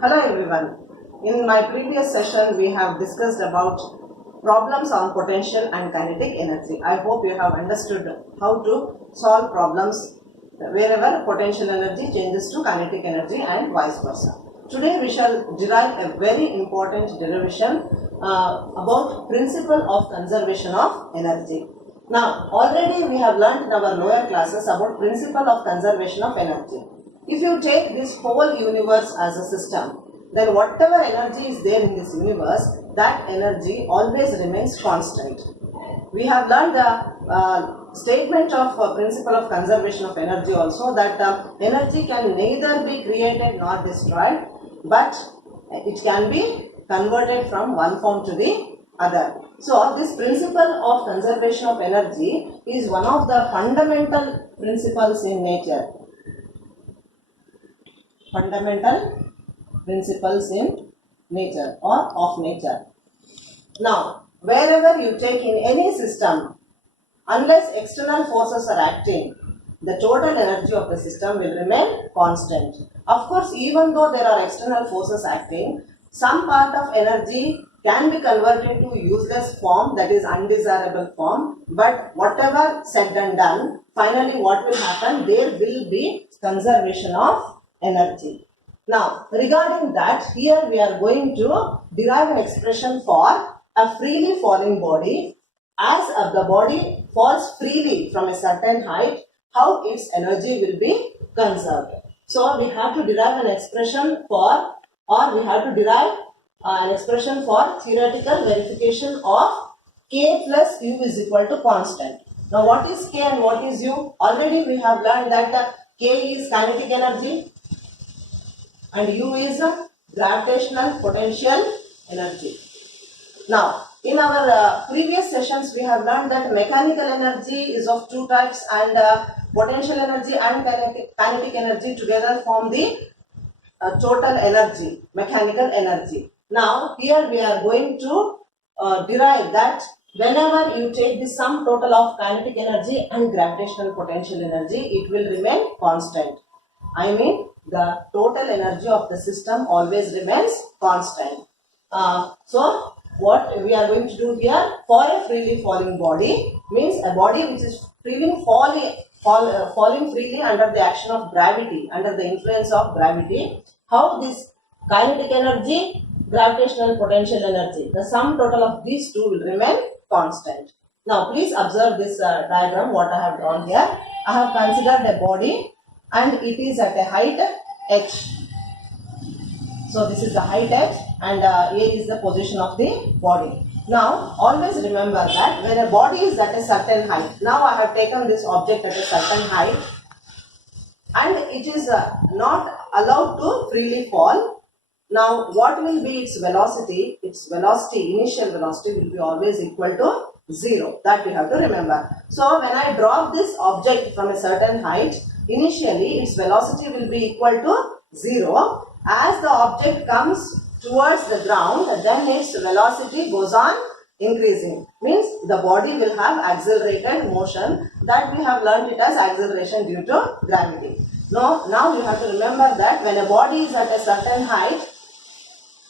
Hello everyone. In my previous session, we have discussed about problems on potential and kinetic energy. I hope you have understood how to solve problems wherever potential energy changes to kinetic energy and vice versa. Today we shall derive a very important derivation about principle of conservation of energy. Now, already we have learnt in our lower classes about principle of conservation of energy. If you take this whole universe as a system, then whatever energy is there in this universe, that energy always remains constant. We have learned the statement of principle of conservation of energy also, that energy can neither be created nor destroyed, but it can be converted from one form to the other. So this principle of conservation of energy is one of the fundamental principles in nature. Fundamental principles in nature or of nature. Now, wherever you take in any system, unless external forces are acting, the total energy of the system will remain constant. Of course, even though there are external forces acting, some part of energy can be converted to useless form, that is undesirable form, but whatever said and done, finally what will happen? There will be conservation of energy. Now, regarding that, here we are going to derive an expression for a freely falling body. As the body falls freely from a certain height, how its energy will be conserved. So, we have to derive an expression for, or we have to derive an expression for theoretical verification of K plus U is equal to constant. Now, what is K and what is U? Already we have learned that K is kinetic energy and U is gravitational potential energy. Now, in our previous sessions, we have learned that mechanical energy is of two types, and potential energy and kinetic energy together form the total energy, mechanical energy. Now, here we are going to derive that whenever you take the sum total of kinetic energy and gravitational potential energy, it will remain constant. I mean, the total energy of the system always remains constant. So, what we are going to do here, for a freely falling body, means a body which is freely falling freely under the action of gravity, under the influence of gravity, how this kinetic energy, gravitational potential energy, the sum total of these two will remain constant. Now, please observe this diagram what I have drawn here. I have considered a body and it is at a height h. So this is the height h and A is the position of the body. Now always remember that when a body is at a certain height, now I have taken this object at a certain height and it is not allowed to freely fall. Now what will be its velocity? Its velocity, initial velocity will be always equal to 0. That we have to remember. So when I drop this object from a certain height, initially its velocity will be equal to 0. As the object comes towards the ground, then its velocity goes on increasing. Means the body will have accelerated motion, that we have learned it as acceleration due to gravity. Now you have to remember that when a body is at a certain height,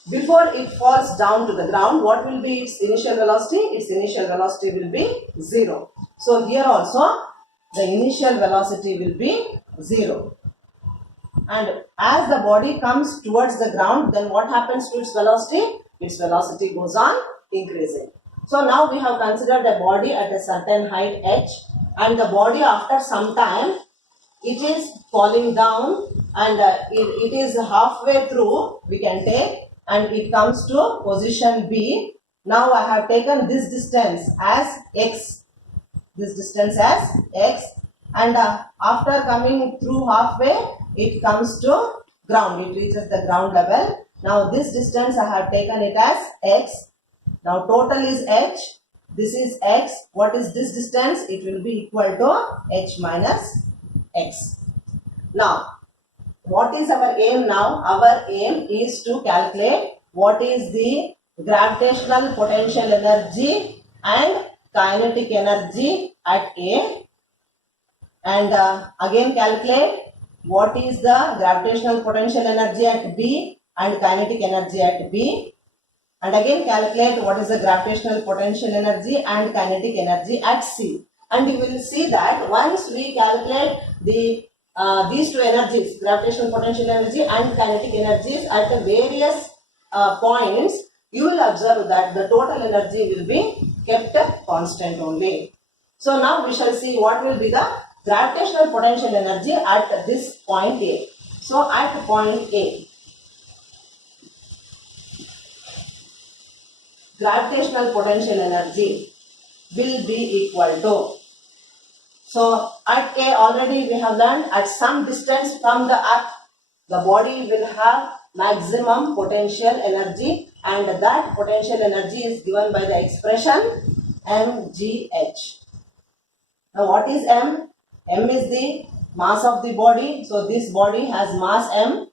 before it falls down to the ground, what will be its initial velocity? Its initial velocity will be 0. So here also the initial velocity will be 0. And as the body comes towards the ground, then what happens to its velocity? Its velocity goes on increasing. So now we have considered a body at a certain height h, and the body after some time, it is falling down and it is halfway through, we can take, and it comes to position B. Now I have taken this distance as x, and after coming through halfway, it comes to ground, it reaches the ground level. Now this distance I have taken it as x. Now total is h, this is x. What is this distance? It will be equal to h minus x. Now, what is our aim now? Our aim is to calculate what is the gravitational potential energy and kinetic energy at A, and again calculate what is the gravitational potential energy at B and kinetic energy at B, and again calculate what is the gravitational potential energy and kinetic energy at C. And you will see that once we calculate these two energies, gravitational potential energy and kinetic energies at the various points, you will observe that the total energy will be kept constant only. So now we shall see what will be the gravitational potential energy at this point A. So at point A, gravitational potential energy will be equal to, so at A already we have learned at some distance from the earth, the body will have maximum potential energy, and that potential energy is given by the expression mgh. Now what is m? M is the mass of the body. So this body has mass m,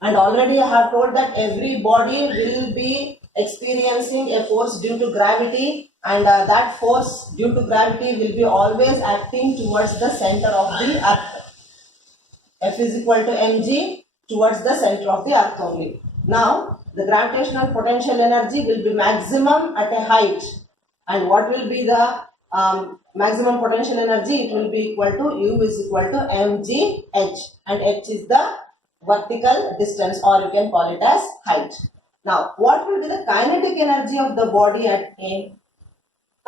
and already I have told that every body will be experiencing a force due to gravity, and that force due to gravity will be always acting towards the center of the earth. F is equal to mg, towards the center of the earth only. Now the gravitational potential energy will be maximum at a height, and what will be the maximum potential energy? It will be equal to U is equal to mgh, and h is the vertical distance, or you can call it as height. Now what will be the kinetic energy of the body at A?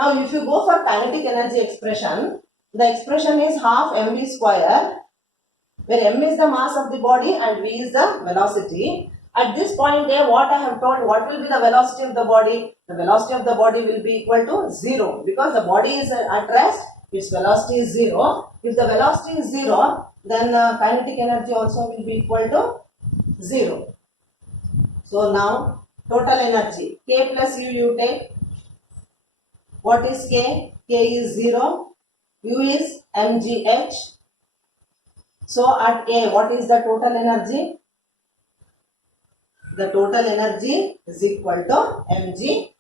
Now if you go for kinetic energy expression, the expression is half mv square, where m is the mass of the body and v is the velocity. At this point A, what I have told, what will be the velocity of the body? The velocity of the body will be equal to 0, because the body is at rest, its velocity is 0. If the velocity is 0, then kinetic energy also will be equal to 0. So now total energy, K plus U you take. What is K? K is 0, U is mgh. So at A, what is the total energy? The total energy is equal to mgh.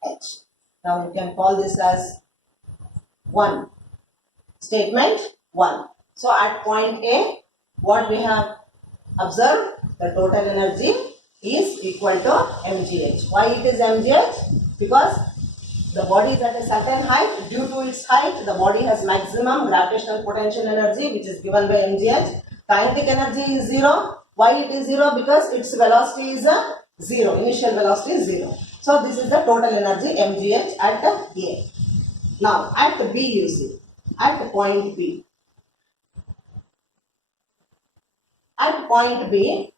Now you can call this as 1. Statement 1. So at point A, what we have observed, the total energy is equal to mgh. Why it is mgh? Because the body is at a certain height. Due to its height, the body has maximum gravitational potential energy, which is given by mgh. Kinetic energy is 0. Why it is 0? Because its velocity is 0. Initial velocity is 0. So this is the total energy mgh at A. Now at B you see, at point B. At point B,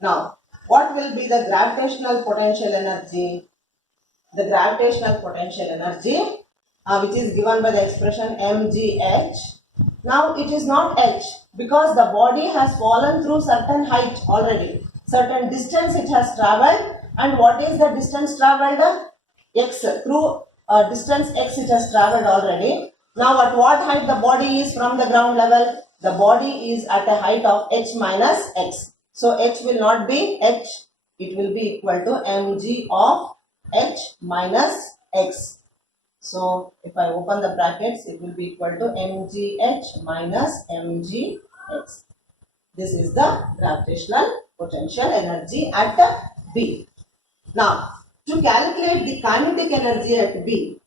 now what will be the gravitational potential energy? The gravitational potential energy, which is given by the expression mgh. Now it is not h, because the body has fallen through certain height already. Certain distance it has travelled, and what is the distance travelled? X. Through distance x it has travelled already. Now at what height the body is from the ground level? The body is at a height of h minus x. So h will not be h, it will be equal to mg of h minus x. So if I open the brackets, it will be equal to mgh minus mgx. This is the gravitational potential energy at B. Now to calculate the kinetic energy at B.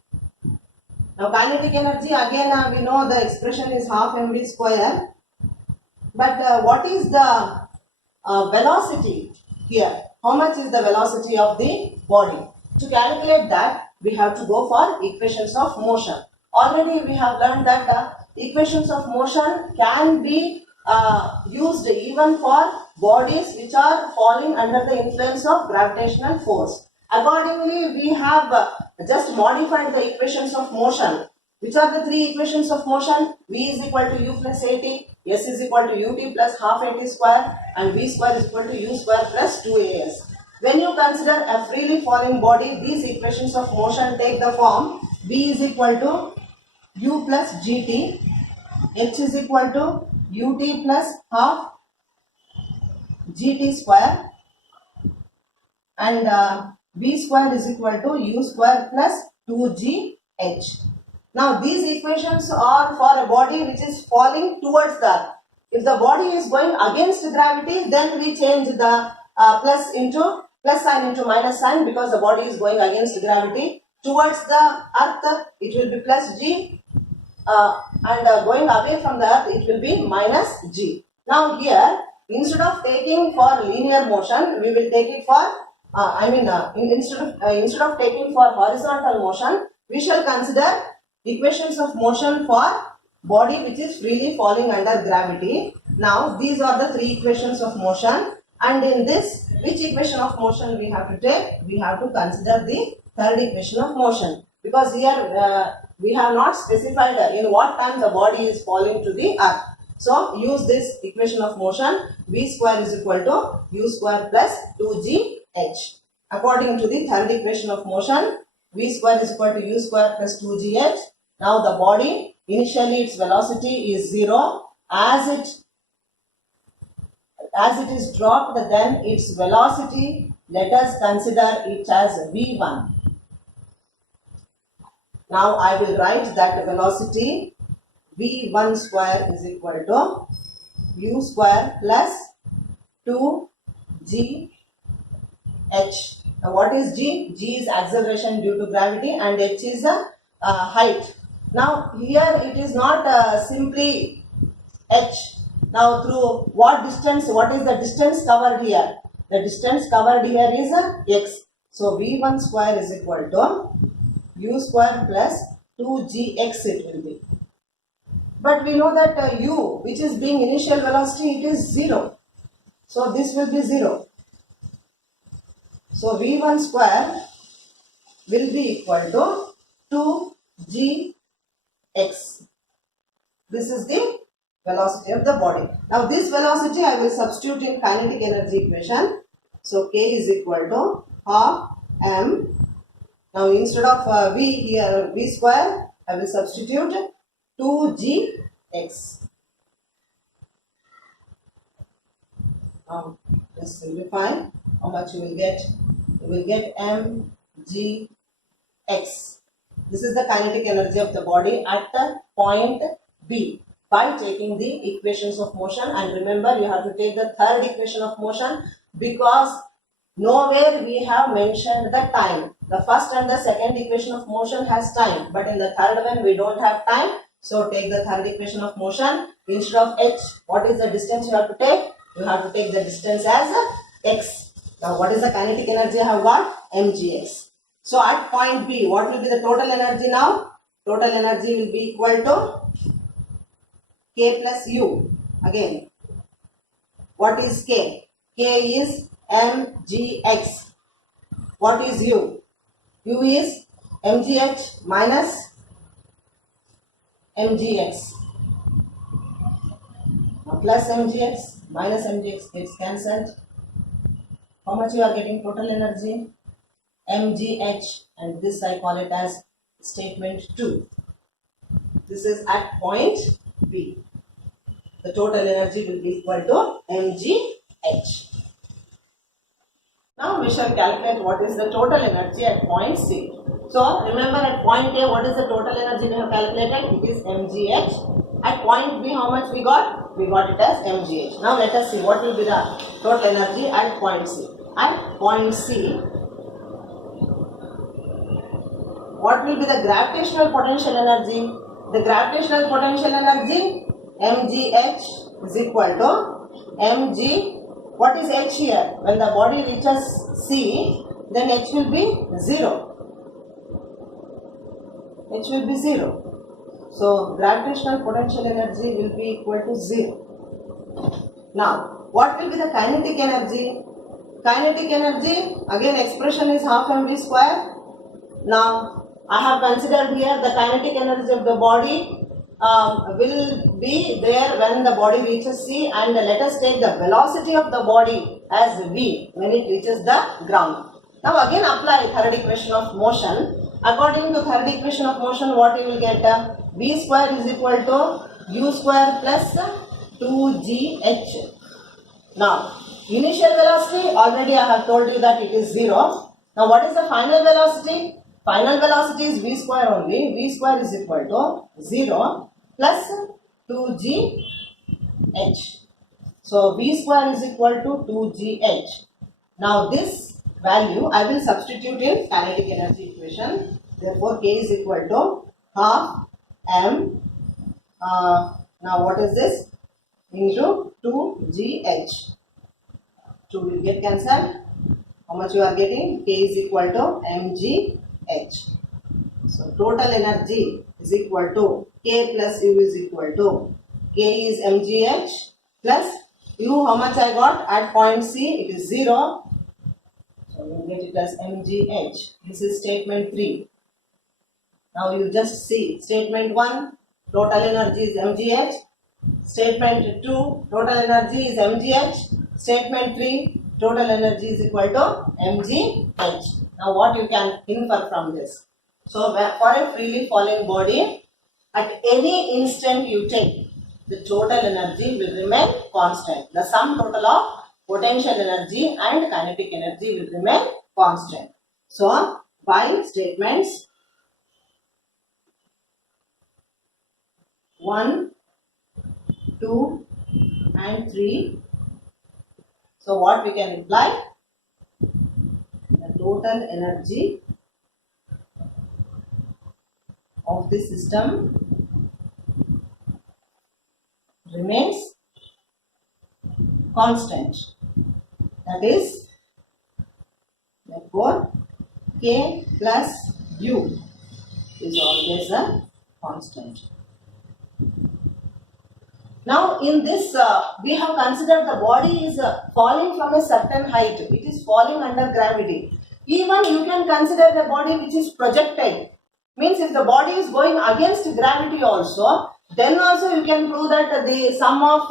Now kinetic energy, again we know the expression is half mv square. But what is the velocity here? How much is the velocity of the body? To calculate that, we have to go for equations of motion. Already we have learned that equations of motion can be used even for bodies which are falling under the influence of gravitational force. Accordingly, we have just modified the equations of motion. Which are the three equations of motion? V is equal to U plus AT, S is equal to UT plus half AT square, and V square is equal to U square plus 2AS. When you consider a freely falling body, these equations of motion take the form V is equal to U plus GT, H is equal to UT plus half GT square, and V square is equal to U square plus 2GH. Now these equations are for a body which is falling towards the earth. If the body is going against gravity, then we change the plus sign into minus sign, because the body is going against gravity. Towards the earth, it will be plus g, and going away from the earth, it will be minus g. Now here, instead of taking for linear motion, we will take it for instead of taking for horizontal motion, we shall consider equations of motion for body which is freely falling under gravity. Now these are the three equations of motion, and in this, which equation of motion we have to take? We have to consider the third equation of motion, because here we have not specified in what time the body is falling to the earth. So use this equation of motion, v square is equal to u square plus 2gh. According to the third equation of motion, v square is equal to u square plus 2gh. Now the body, initially its velocity is 0. As it is dropped, then its velocity, let us consider it as v1. Now I will write that velocity v1 square is equal to u square plus 2gh. Now what is g? G is acceleration due to gravity, and h is height. Now here it is not simply h. Now through what distance, what is the distance covered here? The distance covered here is x. So v1 square is equal to u square plus 2gx it will be. But we know that u, which is being initial velocity, it is 0. So this will be 0. So v1 square will be equal to 2gx. This is the velocity of the body. Now this velocity I will substitute in kinetic energy equation. So k is equal to half m. Now instead of v here, v square, I will substitute 2gx. Now just simplify. How much you will get? You will get mgx. This is the kinetic energy of the body at the point B by taking the equations of motion. And remember, you have to take the third equation of motion, because nowhere we have mentioned the time. The first and the second equation of motion has time, but in the third one we don't have time. So take the third equation of motion. Instead of h, what is the distance you have to take? You have to take the distance as x. Now what is the kinetic energy I have got? mgx. So at point B, what will be the total energy now? Total energy will be equal to k plus u. Again, what is k? K is mgx. What is u? U is mgh minus mgx. Now plus mgx minus mgx gets cancelled. How much you are getting total energy? mgh, and this I call it as statement 2. This is at point B. The total energy will be equal to mgh. Now we shall calculate what is the total energy at point C. So remember, at point A, what is the total energy we have calculated? It is mgh. At point B, how much we got? We got it as mgh. Now let us see what will be the total energy at point C. At point C, what will be the gravitational potential energy? The gravitational potential energy, mgh is equal to mg. What is h here? When the body reaches C, then h will be 0. H will be 0. So gravitational potential energy will be equal to 0. Now, what will be the kinetic energy? Kinetic energy, again expression is half mv square. Now, I have considered here the kinetic energy of the body will be there when the body reaches C, and let us take the velocity of the body as v when it reaches the ground. Now again apply third equation of motion. According to third equation of motion, what you will get? V square is equal to u square plus 2gh. Now initial velocity, already I have told you that it is 0. Now what is the final velocity? Final velocity is v square only. V square is equal to 0 plus 2gh. H. So V square is equal to 2GH. Now this value I will substitute in kinetic energy equation. Therefore K is equal to half M. Now what is this? Into 2GH. 2 will get cancelled. How much you are getting? K is equal to mgh. So total energy is equal to K plus U is equal to K is mgh plus U. How much I got at point C? It is 0. So you get it as mgh. This is statement 3. Now you just see statement 1, total energy is mgh. Statement 2, total energy is mgh. Statement 3, total energy is equal to mgh. Now what you can infer from this? So for a freely falling body, at any instant you take, the total energy will remain constant. The sum total of potential energy and kinetic energy will remain constant. So by statements 1, 2 and 3. So what we can imply? The total energy of the system remains constant. That is, therefore K plus U is always a constant. Now in this we have considered the body is falling from a certain height. It is falling under gravity. Even you can consider the body which is projected. Means if the body is going against gravity also, then also you can prove that the sum of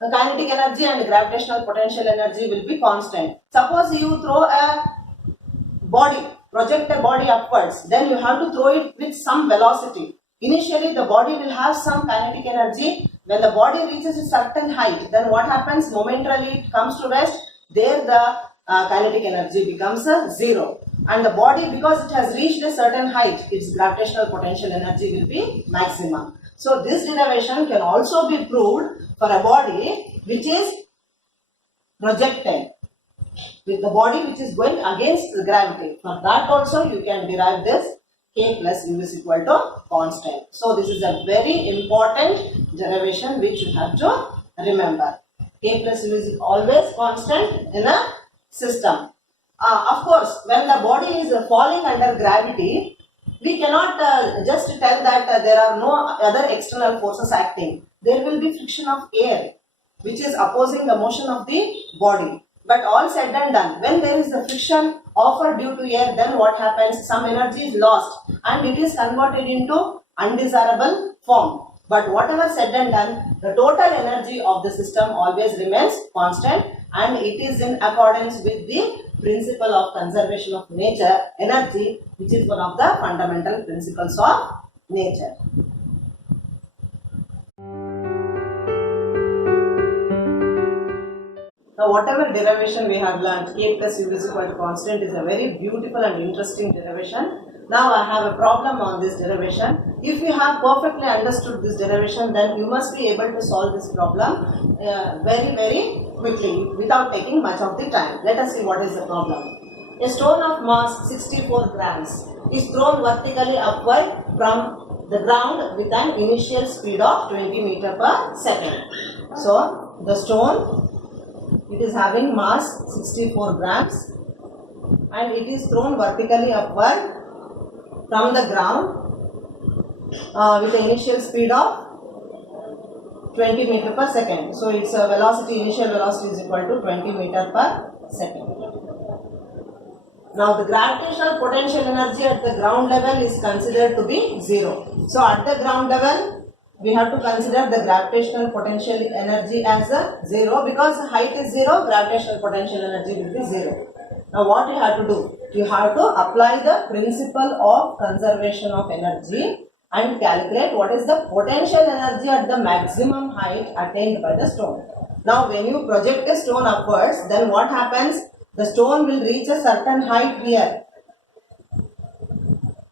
kinetic energy and gravitational potential energy will be constant. Suppose you throw a body, project a body upwards, then you have to throw it with some velocity. Initially the body will have some kinetic energy. When the body reaches a certain height, then what happens? Momentarily it comes to rest. There the kinetic energy becomes 0. And the body, because it has reached a certain height, its gravitational potential energy will be maximum. So this derivation can also be proved for a body which is projected, with the body which is going against the gravity. For that also you can derive this K plus U is equal to constant. So this is a very important derivation which you have to remember. K plus U is always constant in a system. Of course, when the body is falling under gravity, we cannot just tell that there are no other external forces acting. There will be friction of air which is opposing the motion of the body. But all said and done, when there is a friction offered due to air, then what happens? Some energy is lost and it is converted into undesirable form. But whatever said and done, the total energy of the system always remains constant, and it is in accordance with the principle of conservation of nature, energy, which is one of the fundamental principles of nature. Now whatever derivation we have learnt, K plus U is equal to constant, is a very beautiful and interesting derivation. Now I have a problem on this derivation. If you have perfectly understood this derivation, then you must be able to solve this problem very quickly without taking much of the time. Let us see what is the problem. A stone of mass 64 grams is thrown vertically upward from the ground with an initial speed of 20 meters per second. So the stone, it is having mass 64 grams and it is thrown vertically upward from the ground with the initial speed of 20 meters per second. So its velocity, initial velocity is equal to 20 meters per second. Now the gravitational potential energy at the ground level is considered to be 0. So at the ground level, we have to consider the gravitational potential energy as 0, because height is 0, gravitational potential energy will be 0. Now what you have to do? You have to apply the principle of conservation of energy and calculate what is the potential energy at the maximum height attained by the stone. Now when you project a stone upwards, then what happens? The stone will reach a certain height here.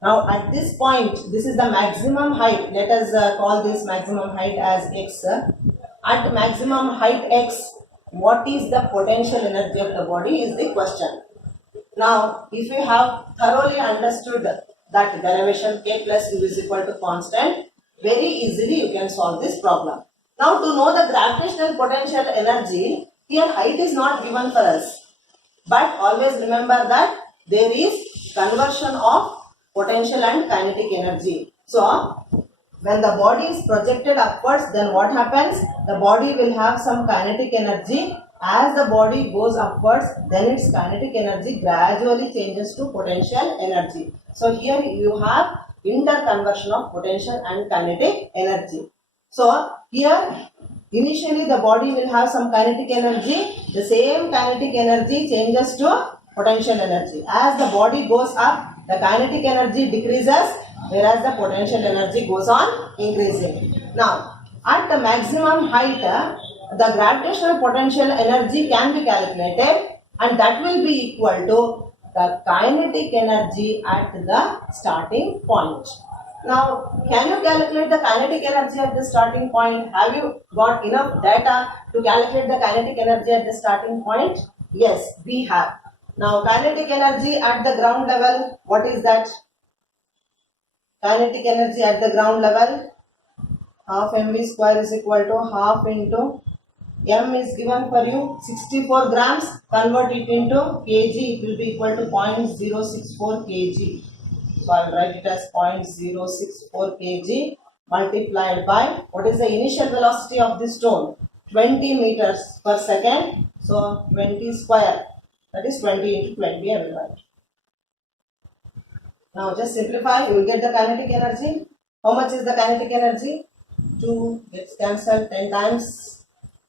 Now at this point, this is the maximum height. Let us call this maximum height as x. at maximum height x, what is the potential energy of the body is the question. Now, if you have thoroughly understood that derivation k plus u is equal to constant, very easily you can solve this problem. Now, to know the gravitational potential energy, here height is not given for us. But always remember that there is conversion of potential and kinetic energy. So, when the body is projected upwards, then what happens? The body will have some kinetic energy. As the body goes upwards, then its kinetic energy gradually changes to potential energy. So, here you have interconversion of potential and kinetic energy. So, here initially the body will have some kinetic energy. The same kinetic energy changes to potential energy. As the body goes up, the kinetic energy decreases, whereas the potential energy goes on increasing. Now, at the maximum height, the gravitational potential energy can be calculated, and that will be equal to the kinetic energy at the starting point. Now, can you calculate the kinetic energy at the starting point? Have you got enough data to calculate the kinetic energy at the starting point? Yes, we have. Now, kinetic energy at the ground level, what is that? Kinetic energy at the ground level, half mv square is equal to half into m is given for you 64 grams, convert it into kg, it will be equal to 0.064 kg. So I will write it as 0.064 kg multiplied by, what is the initial velocity of this stone? 20 meters per second. So 20 square, that is 20 into 20 I will write. Now just simplify, you will get the kinetic energy. How much is the kinetic energy? 2 gets cancelled 10 times.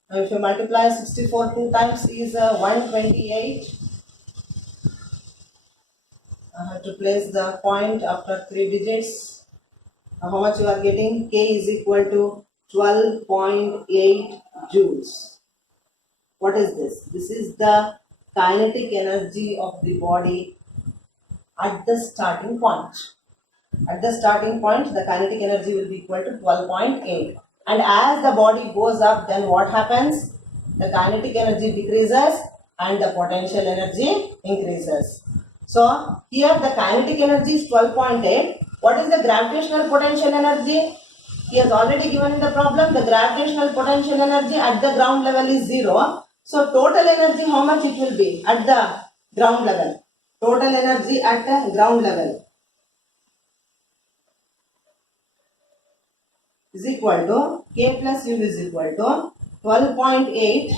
Now if you multiply 64 2 times is 128. I have to place the point after 3 digits. Now how much you are getting? K is equal to 12.8 joules. What is this? This is the kinetic energy of the body at the starting point. At the starting point, the kinetic energy will be equal to 12.8. And as the body goes up, then what happens? The kinetic energy decreases and the potential energy increases. So, here the kinetic energy is 12.8. What is the gravitational potential energy? He has already given in the problem, the gravitational potential energy at the ground level is 0. So, total energy, how much it will be at the ground level? Total energy at the ground level is equal to K plus U is equal to 12.8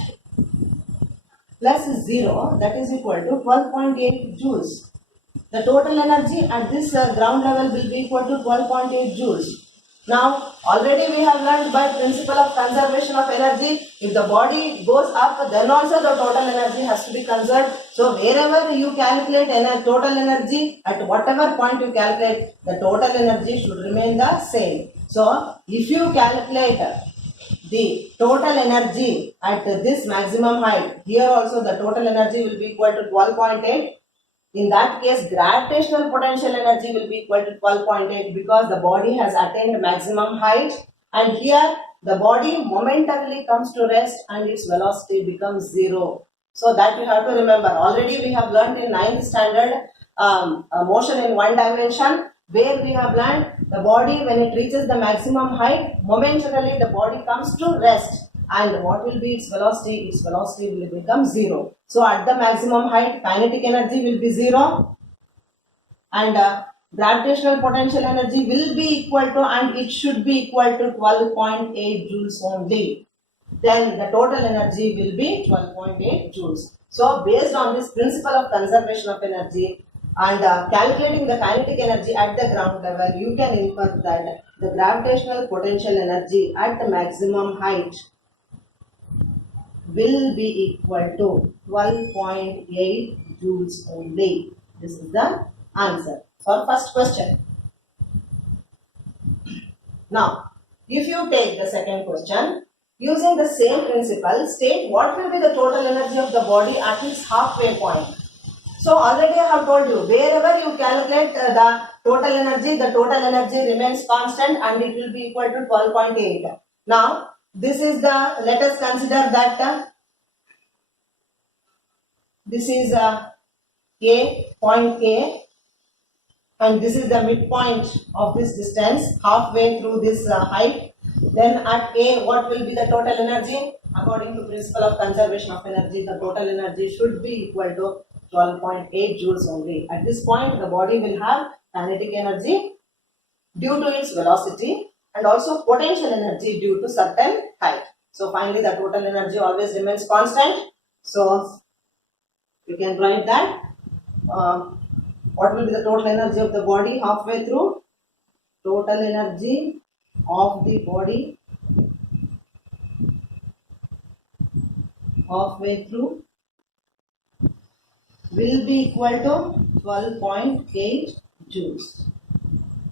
plus 0, that is equal to 12.8 joules. The total energy at this ground level will be equal to 12.8 joules. Now, already we have learned by principle of conservation of energy, if the body goes up, then also the total energy has to be conserved. So, wherever you calculate total energy, at whatever point you calculate, the total energy should remain the same. So, if you calculate the total energy at this maximum height, here also the total energy will be equal to 12.8. In that case, gravitational potential energy will be equal to 12.8 because the body has attained maximum height, and here the body momentarily comes to rest and its velocity becomes 0. So that you have to remember. Already we have learned in 9th standard motion in one dimension, where we have learned the body when it reaches the maximum height, momentarily the body comes to rest. And what will be its velocity? Its velocity will become 0. So at the maximum height, kinetic energy will be 0 and gravitational potential energy will be equal to, and it should be equal to 12.8 joules only. Then the total energy will be 12.8 joules. So based on this principle of conservation of energy and calculating the kinetic energy at the ground level, you can infer that the gravitational potential energy at the maximum height will be equal to 12.8 joules only. This is the answer for first question. Now, if you take the second question, using the same principle, state what will be the total energy of the body at its halfway point. So, already I have told you, wherever you calculate the total energy remains constant and it will be equal to 12.8. Now, This is the, let us consider that this is point A, and this is the midpoint of this distance, halfway through this height. Then at A, what will be the total energy? According to principle of conservation of energy, the total energy should be equal to 12.8 joules only. At this point, the body will have kinetic energy due to its velocity and also potential energy due to certain height. So finally, the total energy always remains constant. So you can write that. What will be the total energy of the body halfway through? Total energy of the body halfway through will be equal to 12.8 joules.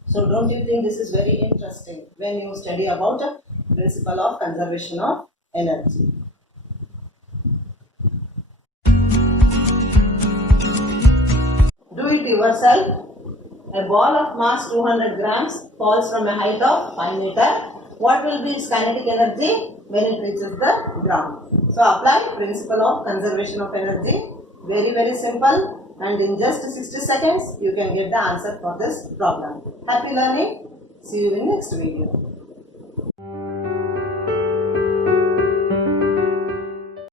So don't you think this is very interesting when you study about the principle of conservation of energy? Do it yourself. A ball of mass 200 grams falls from a height of 5 meter. What will be its kinetic energy when it reaches the ground? So apply principle of conservation of energy. Very, very simple, and in just 60 seconds you can get the answer for this problem. Happy learning. See you in next video.